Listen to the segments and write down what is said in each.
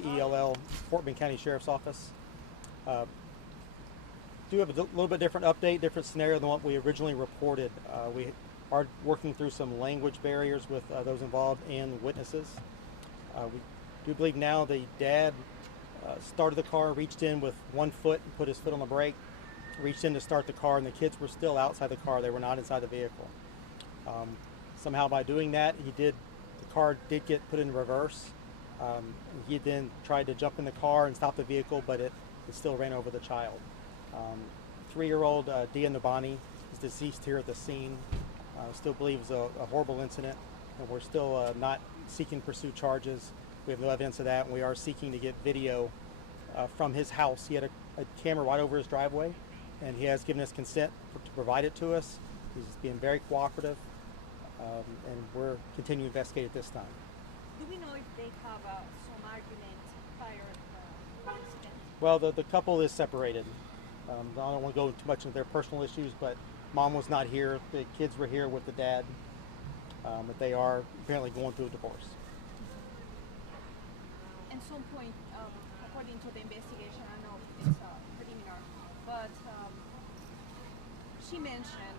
VELL, Fort Bend County Sheriff's Office. Do have a little bit different update, different scenario than what we originally reported. We are working through some language barriers with those involved and witnesses. We do believe now the dad started the car, reached in with one foot and put his foot on the brake, reached in to start the car, and the kids were still outside the car. They were not inside the vehicle. Somehow by doing that, the car did get put in reverse. He then tried to jump in the car and stop the vehicle, but it still ran over the child. 3-year-old Dia Nabani is deceased here at the scene. Still believe it was a horrible incident, and we're still not seeking to pursue charges. We have no evidence of that, and we are seeking to get video from his house. He had a camera right over his driveway, and he has given us consent to provide it to us. He's being very cooperative, and we're continuing to investigate at this time. Do we know if they have some argument prior to the incident? Well, the couple is separated. I don't want to go too much into their personal issues, but mom was not here. The kids were here with the dad, but they are apparently going through a divorce. At some point, according to the investigation, I know it's preliminary, but she mentioned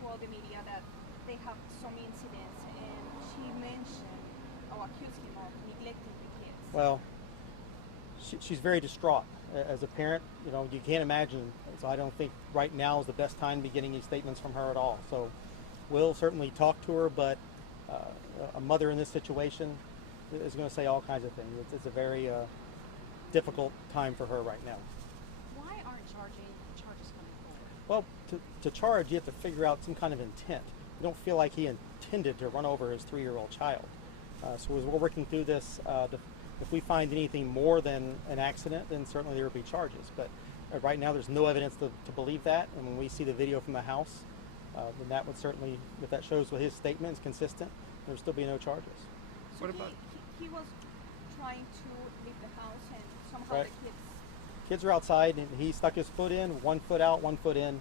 to all the media that they have some incidents, and she mentioned or accused him of neglecting the kids. Well, she's very distraught. As a parent, you can't imagine. So I don't think right now is the best time to be getting any statements from her at all. So we'll certainly talk to her, but a mother in this situation is going to say all kinds of things. It's a very difficult time for her right now. Why aren't charges coming forward? Well, to charge, you have to figure out some kind of intent. You don't feel like he intended to run over his 3-year-old child. So as we're working through this, if we find anything more than an accident, then certainly there will be charges. But right now there's no evidence to believe that. And when we see the video from the house, then that would certainly, if that shows what his statement is consistent, there will still be no charges. So he was trying to leave the house, and somehow Right. the Kids are outside, and he stuck his foot in, 1 foot out, 1 foot in,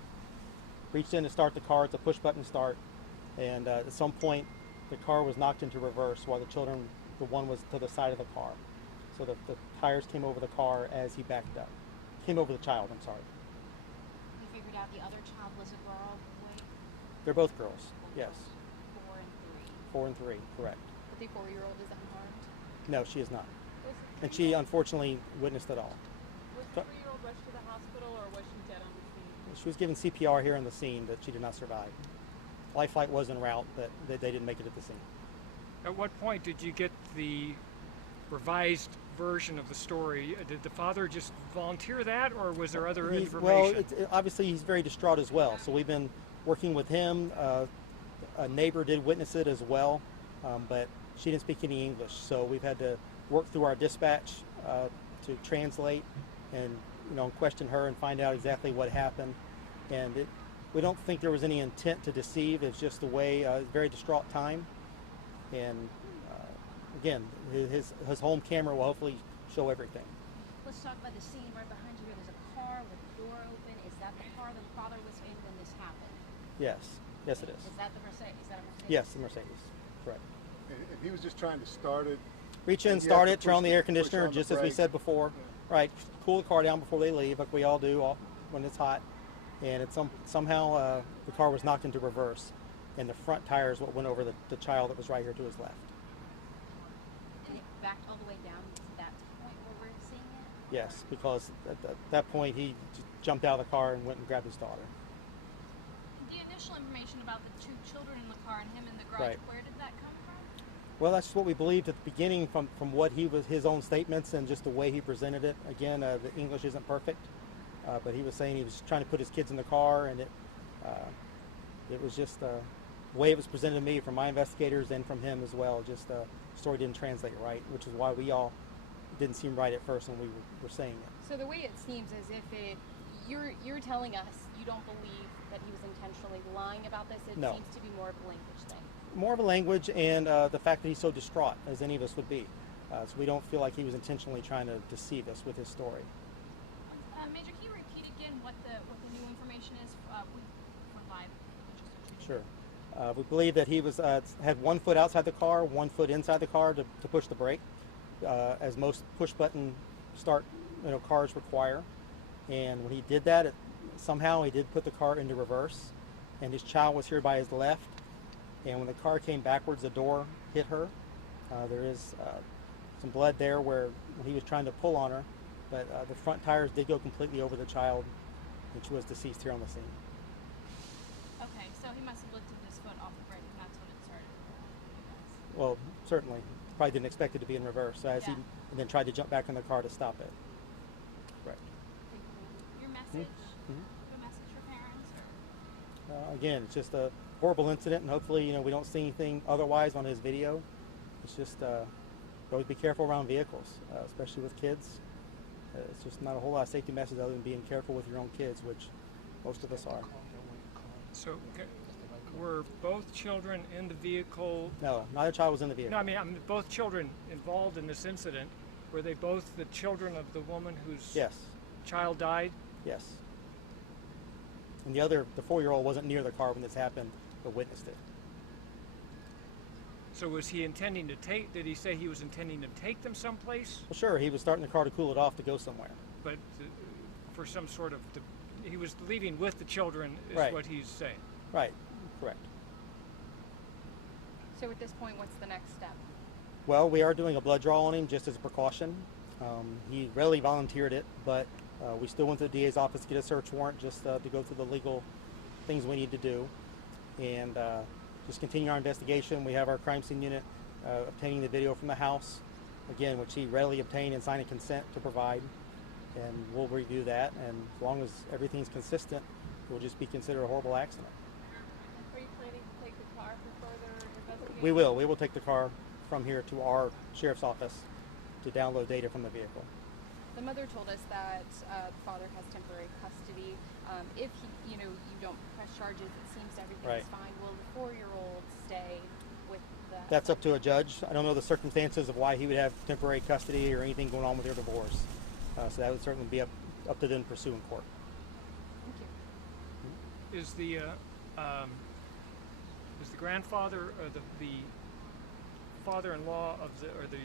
reached in to start the car. It's a push button start. And at some point, the car was knocked into reverse while the one was to the side of the car. So the tires came over the car as he backed up. Came over the child, I'm sorry. You figured out the other child was a girl, boy? They're both girls, yes. 4 and 3. 4 and 3, correct. But the 4-year-old is unharmed? No, she is not. And she unfortunately witnessed it all. Was the 3-year-old rushed to the hospital, or was she dead on the scene? She was given CPR here on the scene, but she did not survive. Life flight was en route, but they didn't make it at the scene. At what point did you get the revised version of the story? Did the father just volunteer that, or was there other information? Well, obviously he's very distraught as well. So we've been working with him. A neighbor did witness it as well, but she didn't speak any English. So we've had to work through our dispatch to translate and question her and find out exactly what happened. And we don't think there was any intent to deceive. It's just a way, very distraught time. And again, his home camera will hopefully show everything. Let's talk about the scene right behind you here. There's a car with the door open. Is that the car the father was in when this happened? Yes, yes it is. Is that the Mercedes? Is that a Mercedes? Yes, the Mercedes, correct. And he was just trying to start it. Reach in, start it, turn on the air conditioner, just as we said before. Right, cool the car down before they leave, like we all do when it's hot. And somehow the car was knocked into reverse, and the front tire is what went over the child that was right here to his left. And it backed all the way down to that point where we're seeing it? Yes, because at that point he just jumped out of the car and went and grabbed his daughter. The initial information about the 2 children in the car and him in the garage, Right. where did that come from? Well, that's what we believed at the beginning from what his own statements and just the way he presented it. Again, the English isn't perfect, but he was saying he was trying to put his kids in the car, and it was just the way it was presented to me from my investigators and from him as well. Just the story didn't translate right, which is why we all didn't seem right at first when we were saying it. So the way it seems as if you're telling us you don't believe that he was intentionally lying about this. It No. seems to be more of a language thing. More of a language, and the fact that he's so distraught, as any of us would be. So we don't feel like he was intentionally trying to deceive us with his story. Major, can you repeat again what the new information is for live? Sure. We believe that he was had 1 foot outside the car, 1 foot inside the car to push the brake, as most push-button start cars require. And when he did that, somehow he did put the car into reverse, and his child was here by his left. And when the car came backwards, the door hit her. There is some blood there where he was trying to pull on her, but the front tires did go completely over the child, and she was deceased here on the scene. Okay, so he must have lifted his foot off the brake, and that's when it started. You guys. Well, certainly. Probably didn't expect it to be in reverse, so as Yeah. and then tried to jump back in the car to stop it. Right. Your message? Mhm. A message for parents? Or? Again, it's just a horrible incident, and hopefully, we don't see anything otherwise on his video. It's just always be careful around vehicles, especially with kids. It's just not a whole lot of safety message other than being careful with your own kids, which most of us are. So, were both children in the vehicle? No, neither child was in the vehicle. No, I mean both children involved in this incident. Were they both the children of the woman whose Yes, child died? yes. And the 4-year-old wasn't near the car when this happened, but witnessed it. So was he intending to take? Did he say he was intending to take them someplace? Well, sure, he was starting the car to cool it off to go somewhere. But for some sort of, he was leaving with the children, is Right. what he's saying. Right, correct. So at this point, what's the next step? Well, we are doing a blood draw on him just as a precaution. He readily volunteered it, but we still went to the DA's office to get a search warrant just to go through the legal things we need to do. And just continue our investigation. We have our crime scene unit obtaining the video from the house, again, which he readily obtained and signed a consent to provide. And we'll review that, and as long as everything's consistent, it will just be considered a horrible accident. Are you planning to take the car for further investigation? We will. We will take the car from here to our sheriff's office to download data from the vehicle. The mother told us that the father has temporary custody. If you don't press charges, it seems everything's Right. fine. Will the 4-year-old stay with the? That's up to a judge. I don't know the circumstances of why he would have temporary custody or anything going on with their divorce. So that would certainly be up to them to pursue in court. Thank you. Is the grandfather or the father-in-law of the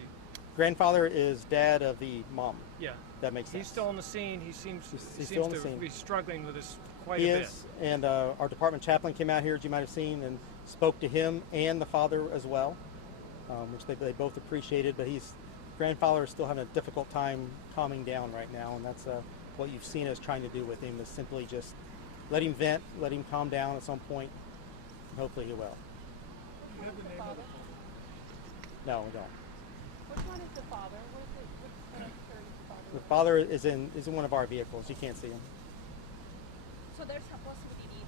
Grandfather is dad of the mom. yeah? That makes sense. He's still on the scene. He seems He's still on the to scene. be struggling with this quite He a bit. is, and our department chaplain came out here, as you might have seen, and spoke to him and the father as well, which they both appreciated. But grandfather is still having a difficult time calming down right now, and that's what you've seen us trying to do with him, is simply just let him vent, let him calm down at some point, and hopefully he will. What is the father? No, we don't. Which one is the father? What is it? Which father? The father is in one of our vehicles. You can't see him. So there's a possibility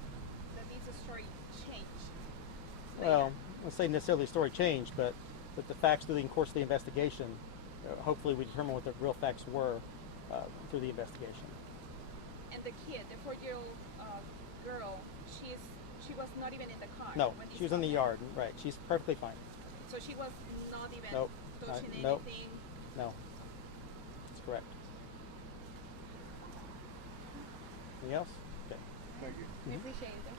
that this story change. Well, let's say necessarily the story changed, but the facts through the course of the investigation, hopefully we determine what the real facts were through the investigation. And the kid, the 4-year-old girl, she was not even in the car. No, when she was in the yard. Right, she's perfectly fine. So she was not even Nope. touching Nope. anything. No, that's correct. Anything else? Okay. Thank you. We appreciate it. Thank you.